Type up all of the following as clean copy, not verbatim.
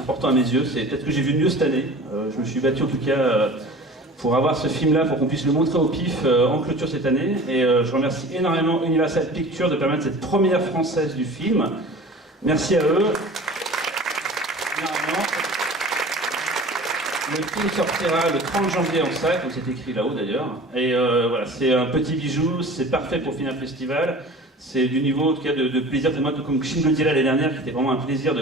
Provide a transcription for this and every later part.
important à mes yeux. C'est peut-être que j'ai vu de mieux cette année. Je me suis battu en tout cas pour avoir ce film-là, pour qu'on puisse le montrer au PIF en clôture cette année. Et je remercie énormément Universal Pictures de permettre cette première française du film. Merci à eux. Énormément. Le film sortira le 30 janvier en salle, comme c'est écrit là-haut d'ailleurs. Et voilà, c'est un petit bijou, c'est parfait pour finir un festival. C'est du niveau, en tout cas, de plaisir. C'est moi, comme Shin le disait l'année dernière, qui était vraiment un plaisir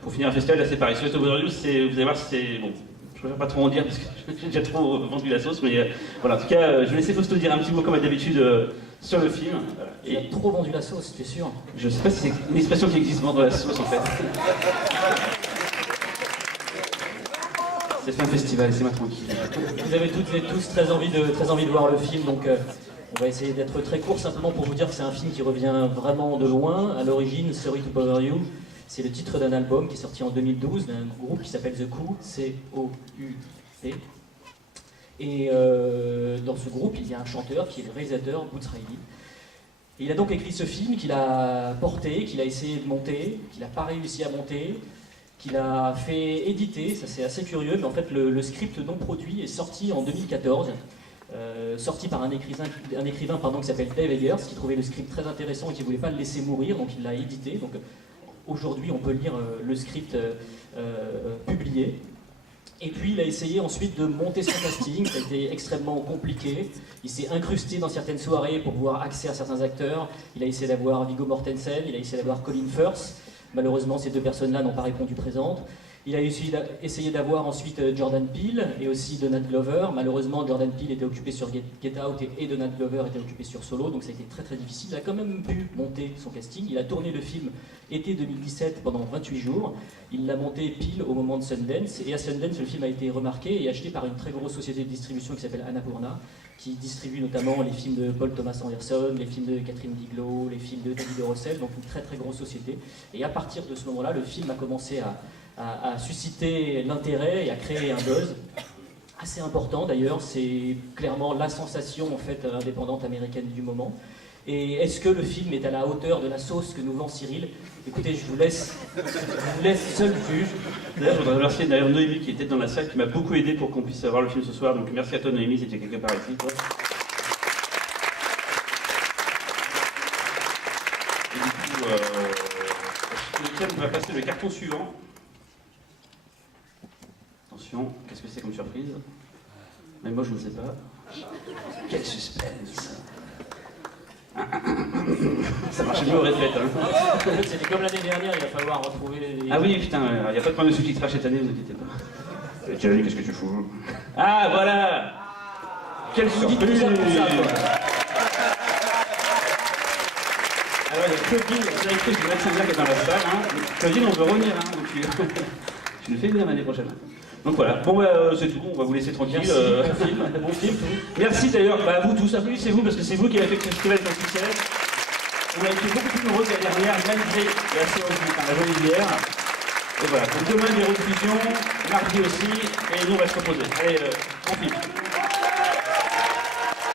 pour finir un festival. Là, c'est pareil. Sur aujourd'hui, vous allez voir, c'est bon. Je ne préfère pas trop en dire parce que j'ai déjà trop vendu la sauce, mais voilà. En tout cas, je vais laisser Fausto dire un petit mot comme d'habitude sur le film. Voilà. Il a trop vendu la sauce, tu es sûr? Je ne sais pas si c'est une expression qui existe, vendre la sauce en fait. C'est un festival, laissez-moi tranquille. Vous avez toutes et tous très envie de voir le film, donc on va essayer d'être très court, simplement pour vous dire que c'est un film qui revient vraiment de loin. À l'origine, Sorry to Bother You, c'est le titre d'un album qui est sorti en 2012 d'un groupe qui s'appelle The Coup, C-O-U-P. Et dans ce groupe, il y a un chanteur qui est le réalisateur, Boots Riley. Et il a donc écrit ce film qu'il a porté, qu'il a essayé de monter, qu'il n'a pas réussi à monter, qu'il a fait éditer, ça c'est assez curieux, mais en fait le script non produit est sorti en 2014, sorti par un écrivain qui s'appelle Dave Eggers, qui trouvait le script très intéressant et qui ne voulait pas le laisser mourir, donc il l'a édité. Donc aujourd'hui on peut lire le script publié. Et puis il a essayé ensuite de monter son casting, ça a été extrêmement compliqué. Il s'est incrusté dans certaines soirées pour pouvoir accès à certains acteurs. Il a essayé d'avoir Viggo Mortensen, il a essayé d'avoir Colin Firth. Malheureusement, ces deux personnes-là n'ont pas répondu présentes. Il a essayé d'avoir ensuite Jordan Peele et aussi Donald Glover. Malheureusement, Jordan Peele était occupé sur Get Out et Donald Glover était occupé sur Solo, donc ça a été très très difficile. Il a quand même pu monter son casting. Il a tourné le film été 2017 pendant 28 jours. Il l'a monté pile au moment de Sundance. Et à Sundance, le film a été remarqué et acheté par une très grosse société de distribution qui s'appelle Annapurna, qui distribue notamment les films de Paul Thomas Anderson, les films de Catherine Bigelow, les films de David O. Russell, donc une très très grosse société. Et à partir de ce moment-là, le film a commencé à susciter l'intérêt et à créer un buzz assez important d'ailleurs. C'est clairement la sensation en fait indépendante américaine du moment. Et est-ce que le film est à la hauteur de la sauce que nous vend Cyril? Écoutez, je vous laisse seul juge. D'ailleurs, je voudrais remercier d'ailleurs Noémie qui était dans la salle, qui m'a beaucoup aidé pour qu'on puisse voir le film ce soir. Donc merci à toi Noémie, c'était quelque part ici. Toi. Et du coup, on va passer le carton suivant. Attention, qu'est-ce que c'est comme surprise? Mais moi je ne sais pas. Quel suspense! Ça marche mieux au répète. Hein. C'était comme l'année dernière, il va falloir retrouver les... Ah oui, putain, il n'y a pas de problème de sous-titrage cette année, vous inquiétez pas. Thierry, qu'est-ce que tu fous? Ah, voilà! Quelle surprise! Alors, il y a Claudine, la directrice du Maxime qui est dans la salle. Hein. Claudine, on veut revenir, hein, donc tu le fais venir l'année prochaine. Donc voilà, bon c'est tout, on va vous laisser tranquille. Merci, bon film. Merci d'ailleurs à vous tous, applaudissez-vous parce que c'est vous qui avez fait que ce festival est un succès. On a été beaucoup plus nombreux que la dernière, malgré la séance de la journée d'hier. Et voilà, donc demain des rediffusions, mardi aussi, et nous on va se reposer. Allez, bon film.